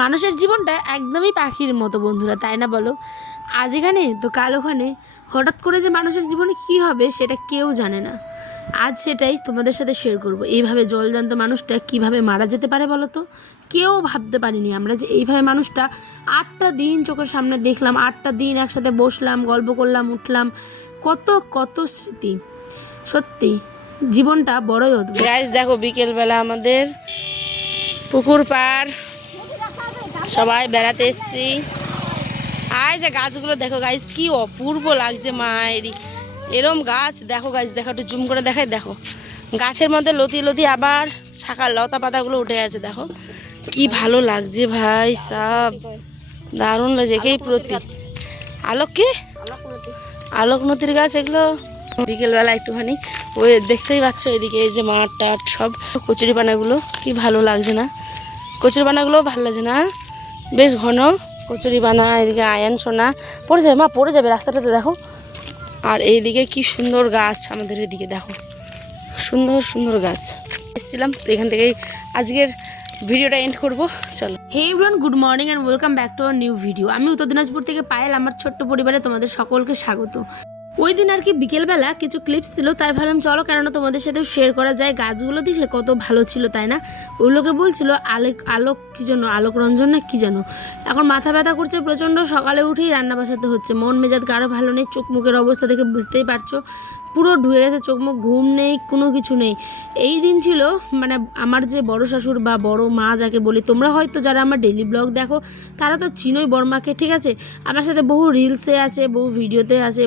মানুষের জীবনটা একদমই পাখির মতো বন্ধুরা, তাই না বলো? আজ এখানে তো কাল ওখানে, হঠাৎ করে যে মানুষের জীবনে কি হবে সেটা কেউ জানে না। আজ সেটাই তোমাদের সাথে শেয়ার করব। এইভাবে জলজান্ত মানুষটা কিভাবে মারা যেতে পারে বলো তো? কেউ ভাবতে পারিনি আমরা যে এইভাবে মানুষটা 8টা দিন চোখের সামনে দেখলাম, 8টা দিন একসাথে বসলাম, গল্প করলাম, উঠলাম, কত কত স্মৃতি। সত্যি জীবনটা বড়ই অদ্ভুত। গাইস দেখো, বিকেলবেলা আমাদের পুকুর পাড় সবাই বেড়াতে এসছি। আর যে গাছগুলো দেখো গাইজ, কি অপূর্ব লাগছে মায়েরই। এরম গাছ দেখো গাইজ, দেখো একটু জুম করে দেখাই। দেখো গাছের মধ্যে লতি লতি আবার শাখার লতা পাতাগুলো উঠে আছে। দেখো কি ভালো লাগছে ভাই সব, দারুণ লাগছে। একেই প্রতি আলোক, কি আলোক নদীর গাছ এগুলো। বিকেলবেলা একটুখানি ওই দেখতেই পাচ্ছ, এদিকে এই যে মাঠ টাট সব কচুরি পানাগুলো, কি ভালো লাগছে না? কচুরি পানাগুলো ভালো লাগছে না? বেশ ঘন কচুরি বানা। এদিকে আয়ান সোনা পড়ে যাবে, মা পড়ে যাবে রাস্তাটাতে, দেখো। আর এইদিকে কি সুন্দর গাছ, আমাদের এদিকে দেখো সুন্দর সুন্দর গাছ। এসেছিলাম তো এখান থেকেই আজকের ভিডিওটা এন্ড করব। চলো, hey everyone, good morning and welcome back to our new video. আমি উত্তর দিনাজপুর থেকে পায়েল, আমার ছোট্ট পরিবারে তোমাদের সকলকে স্বাগত। ওই দিন আর কি বিকেলবেলা কিছু ক্লিপস ছিল, তাই ভাবলাম চলো কেননা তোমাদের সাথেও শেয়ার করা যায়। গাছগুলো দেখলে কত ভালো ছিল, তাই না? ওই লোকে বলছিল আলোক কী জন্য, আলোক রঞ্জন না কী যেন। এখন মাথা ব্যথা করছে প্রচণ্ড, সকালে উঠেই রান্না বসাতে হচ্ছে। মন মেজাজ কারো ভালো নেই, চোখ মুখের অবস্থা দেখে বুঝতেই পারছো, পুরো ঢুকে গেছে চোখ মুখ, ঘুম নেই, কোনো কিছু নেই। এই দিন ছিল মানে আমার যে বড় শাশুড় বা বড় মা যাকে বলি, তোমরা হয়তো যারা আমার ডেইলি ব্লগ দেখো তারা তো চিনোই বড়মাকে, ঠিক আছে? আমার সাথে বহু রিলসে আছে, বহু ভিডিওতে আছে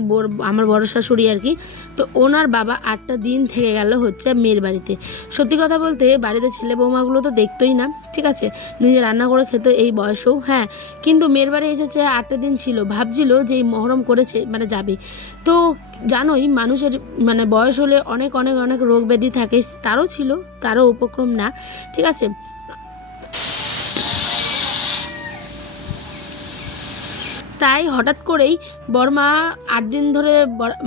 আমার বড় শাশুড়ি আর কি। তো ওনার বাবা 8টা দিন থেকে গেল হচ্ছে মেয়ের বাড়িতে। সত্যি কথা বলতে বাড়িতে ছেলে বৌমাগুলো তো দেখতোই না, ঠিক আছে, নিজে রান্না করে খেত এই বয়সেও, হ্যাঁ। কিন্তু মেয়ের বাড়ি এসেছে, 8টা দিন ছিল, ভাবছিল যে এই মহরম করেছে মানে যাবে। তো জানোই মানুষের মানে বয়স হলে অনেক অনেক অনেক রোগ ব্যাধি থাকে, তারও ছিল, তারও উপক্রম না, ঠিক আছে। তাই হঠাৎ করেই বর্মা 8 দিন ধরে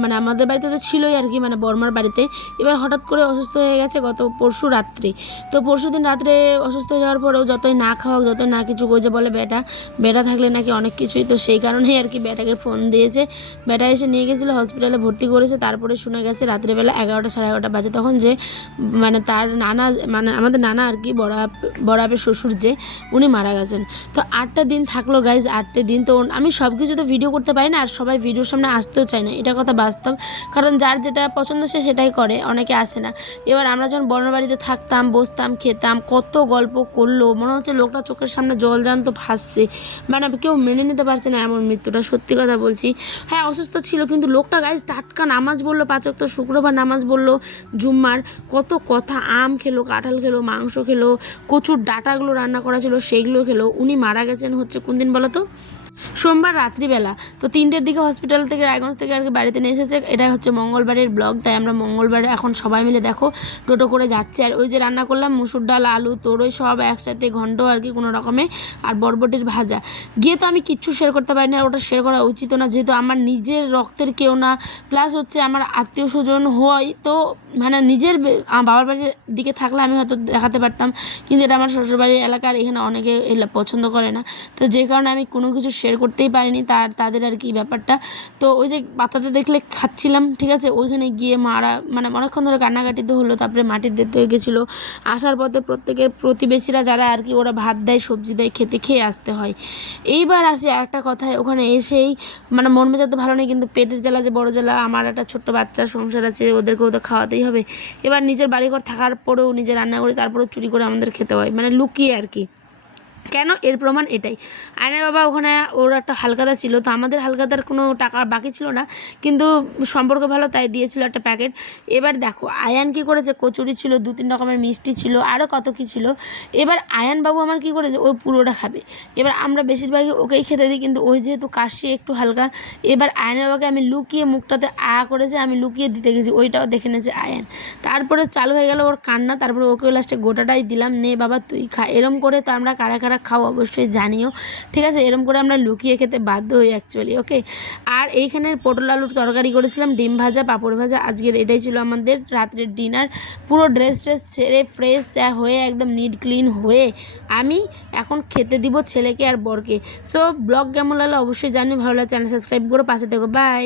মানে আমাদের বাড়িতে তো ছিলই আর কি, মানে বর্মার বাড়িতে। এবার হঠাৎ করে অসুস্থ হয়ে গেছে গত পরশু রাত্রে। তো পরশু দিন রাত্রে অসুস্থ হয়ে যাওয়ার পরেও যতই না খাওয়া, যতই না কিছু, ওই যে বলে বেটা থাকলে নাকি অনেক কিছুই, তো সেই কারণেই আর কি বেটাকে ফোন দিয়েছে। বেটা এসে নিয়ে গেছিলো, হসপিটালে ভর্তি করেছে। তারপরে শোনা গেছে রাত্রেবেলা 11টা সাড়ে 11টা বাজে তখন যে মানে তার নানা, মানে আমাদের নানা আর কি, বড় আপের শ্বশুর যে, উনি মারা গেছেন। তো 8টা দিন থাকলো গাইজ, 8টে দিন। তো আমি সব কিছু তো ভিডিও করতে পারি না, আর সবাই ভিডিওর সামনে আসতেও চায় না, এটা কথা বাস্তব। কারণ যার যেটা পছন্দ সে সেটাই করে, অনেকে আসে না। এবার আমরা যখন বর্ণ বাড়িতে থাকতাম, বসতাম, খেতাম, কত গল্প করলো, মনে হচ্ছে লোকটা চোখের সামনে জলজান্ত ভাসছে, মানে কেউ মেনে নিতে পারছে না এমন মৃত্যুটা। সত্যি কথা বলছি, হ্যাঁ অসুস্থ ছিল, কিন্তু লোকটা গাইজ টাটকা নামাজ বললো, 5 ওয়াক্ত শুক্রবার নামাজ বললো, জুম্মার কত কথা, আম খেলো, কাঁঠাল খেলো, মাংস খেলো, কচুর ডাঁটাগুলো রান্না করা ছিল সেইগুলো খেলো। উনি মারা গেছেন হচ্ছে কোন দিন বলো তো? সোমবার রাত্রিবেলা। তো 3টের দিকে হসপিটাল থেকে, রায়গঞ্জ থেকে আর কি বাড়িতে নিয়ে এসেছে। এটা হচ্ছে মঙ্গলবারের ব্লগ, তাই আমরা মঙ্গলবারে এখন সবাই মিলে দেখো টোটো করে যাচ্ছে। আর ওই যে রান্না করলাম মুসুর ডাল, আলু, তোরই সব একসাথে ঘন্ট আর কি কোনো রকমে, আর বরবটির ভাজা। গিয়ে তো আমি কিচ্ছু শেয়ার করতে পারি না, ওটা শেয়ার করা উচিত না, যেহেতু আমার নিজের রক্তের কেউ না, প্লাস হচ্ছে আমার আত্মীয় স্বজন হয়। তো মানে নিজের বাবার বাড়ির দিকে থাকলে আমি হয়তো দেখাতে পারতাম, কিন্তু এটা আমার শ্বশুরবাড়ির এলাকার, এখানে অনেকে পছন্দ করে না। তো যে কারণে আমি কোনো কিছু শেয়ার করতেই পারিনি তাদের আর কি ব্যাপারটা। তো ওই যে পাতাতে দেখলে খাচ্ছিলাম, ঠিক আছে, ওইখানে গিয়ে মারা মানে অনেকক্ষণ ধরে কান্নাকাটিতে হলো। তারপরে মাটির দিতে হয়ে গেছিলো। আসার পথে প্রত্যেকের প্রতিবেশীরা যারা আর কি, ওরা ভাত দেয়, সবজি দেয়, খেয়ে আসতে হয়। এইবার আসি একটা কথায়, ওখানে এসেই মানে মন মেজাজ তো ভালো নেই, কিন্তু পেটের জ্বালা যে বড় জ্বালা। আমার একটা ছোট্ট বাচ্চার সংসার আছে, ওদেরকেও তো খাওয়াতেই হবে। এবার নিজের বাড়িঘর থাকার পরেও নিজে রান্না করি, তারপরেও চুরি করে আমাদের খেতে হয়, মানে লুকিয়ে আর কি। কেন, এর প্রমাণ এটাই। আয়নার বাবা ওখানে ওর একটা হালখাতা ছিল, তো আমাদের হালখাতার কোনো টাকা বাকি ছিল না, কিন্তু সম্পর্ক ভালো তাই দিয়েছিল একটা প্যাকেট। এবার দেখো আয়ান কী করেছে, কচুরি ছিল, 2-3 রকমের মিষ্টি ছিল, আরও কত কী ছিল। এবার আয়ান বাবু আমার কী করেছে, ওই পুরোটা খাবে। এবার আমরা বেশিরভাগই ওকেই খেতে দিই, কিন্তু ওই যেহেতু কাশি একটু হালকা, এবার আয়নের বাবাকে আমি লুকিয়ে মুখটাতে করেছে, আমি লুকিয়ে দিতে গেছি, ওইটাও দেখে নিয়েছে আয়ান। তারপরে চালু হয়ে গেল ওর কান্না, তারপরে ওকে লাস্টে গোটাটাই দিলাম, নে বাবা তুই খা। এরম করে তো আমরা কারা কারা কারা খাও অবশ্যই জানিও, ঠিক আছে। এরকম করে আমরা লুকিয়ে খেতে বাধ্য হই অ্যাকচুয়ালি, ওকে। আর এইখানে পটল আলুর তরকারি করেছিলাম, ডিম ভাজা, পাঁপড় ভাজা, আজকের এটাই ছিল আমাদের রাত্রের ডিনার। পুরো ড্রেস ছেড়ে ফ্রেশ হয়ে একদম নিট ক্লিন হয়ে আমি এখন খেতে দিব ছেলেকে আর বরকে। সো ব্লগ কেমন লাগলো অবশ্যই জানি, ভালো লাগলে চ্যানেল সাবস্ক্রাইব করো, পাশে থেকো, বাই।